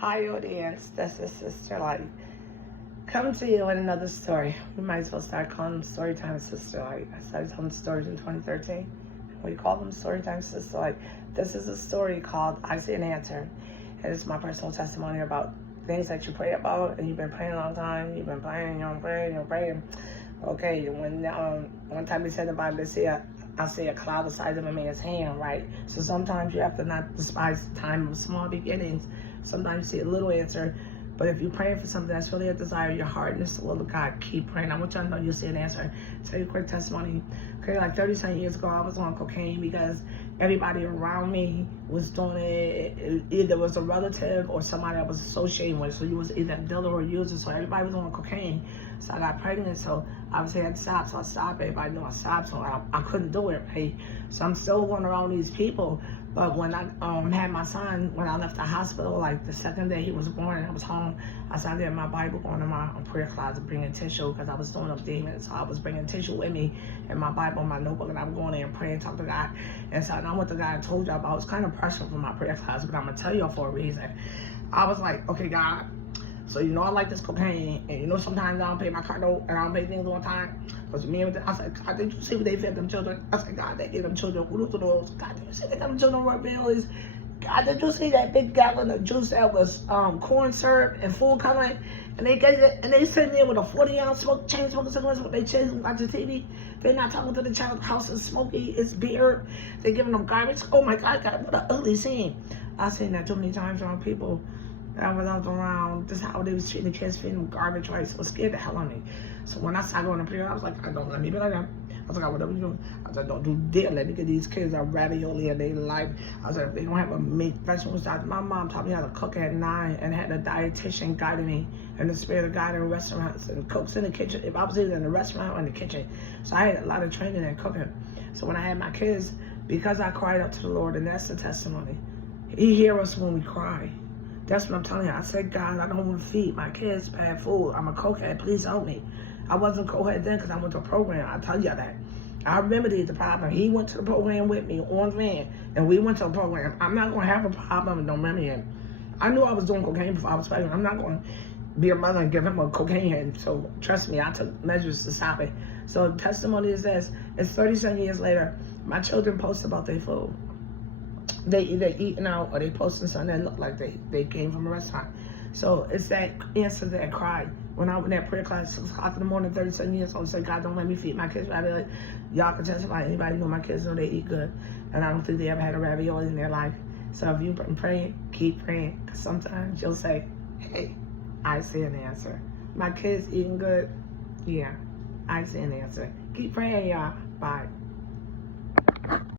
Hi audience, this is Sister Light. Come to you with another story. We might as well start calling them Storytime with Sister Light. I started telling stories in 2013. We call them Storytime with Sister Light. This is a story called I See an Answer. And it's my personal testimony about things that you pray about and you've been praying a long time. You've been praying, you're praying. Okay, when one time he said in the Bible, I see a cloud the size of a man's hand, right? So sometimes you have to not despise the time of small beginnings. Sometimes you see a little answer, but if you're praying for something that's really a desire of your heart and it's the will of God, keep praying. I want y'all to know you'll see an answer. Tell you a quick testimony. Okay, like 37 years ago, I was on cocaine because everybody around me was doing it. Either was a relative or somebody I was associating with. So you was either a dealer or a user. So everybody was on cocaine. So I got pregnant. So obviously I had to stop. So I stopped. Everybody knew I stopped. So I couldn't do it, right? So I'm still going around these people. But when I had my son, when I left the hospital, like the second day he was born and I was home, I started getting my Bible, going to my prayer closet, bringing tissue because I was doing up demons. So I was bringing tissue with me and my Bible, my notebook, and I was going there and praying, talking to God. And so I know what the guy told you about. It was kind of pressure from my prayer closet, but I'm going to tell you for a reason. I was like, okay, God, so you know I like this cocaine, and you know sometimes I don't pay my car note and I don't pay things on time. Because me and I said, God, did you see what they fed them children? I said, God, they gave them children oodles. God, did you see they got them children work bills? God, did you see that big gallon of juice that was corn syrup and food coloring? And they gave it, and they sitting there with a 40-ounce chain smoking cigarettes with their children and watching TV. They're not talking to the child. The house is smoky. It's beer. They're giving them garbage. Oh my God, what an ugly scene. I've seen that too many times around people that was out around. This is how they was treating the kids, feeding them garbage, right? So it scared the hell out of me. So when I started going to prayer, I was like, I don't let me be like that. I was like, whatever you do, I said, don't do dare let me get these kids a ravioli in their life. I said, if they don't have a meat, vegetables, my mom taught me how to cook at 9 and had a dietitian guiding me and the spirit of God in restaurants and cooks in the kitchen. If I was either in the restaurant or in the kitchen. So I had a lot of training in cooking. So when I had my kids, because I cried out to the Lord, and that's the testimony. He hears us when we cry. That's what I'm telling you. I said, God, I don't want to feed my kids bad food. I'm a cokehead. Please help me. I wasn't a cokehead then because I went to a program. I'll tell you that. I remedied the problem. He went to the program with me on van, and we went to a program. I'm not going to have a problem and don't remedy him. I knew I was doing cocaine before I was pregnant. I'm not going to be a mother and give him a cocaine head. So trust me, I took measures to stop it. So the testimony is this. It's 37 years later. My children post about their food. They either eating out or they posting something that look like they came from a restaurant. So it's that answer to that cry. When I went in that prayer class, 6 o'clock in the morning, 37 years old, said, God, don't let me feed my kids ravioli. Y'all can testify. Anybody know my kids know they eat good. And I don't think they ever had a ravioli in their life. So if you've been praying, keep praying. Because sometimes you'll say, hey, I see an answer. My kids eating good? Yeah, I see an answer. Keep praying, y'all. Bye.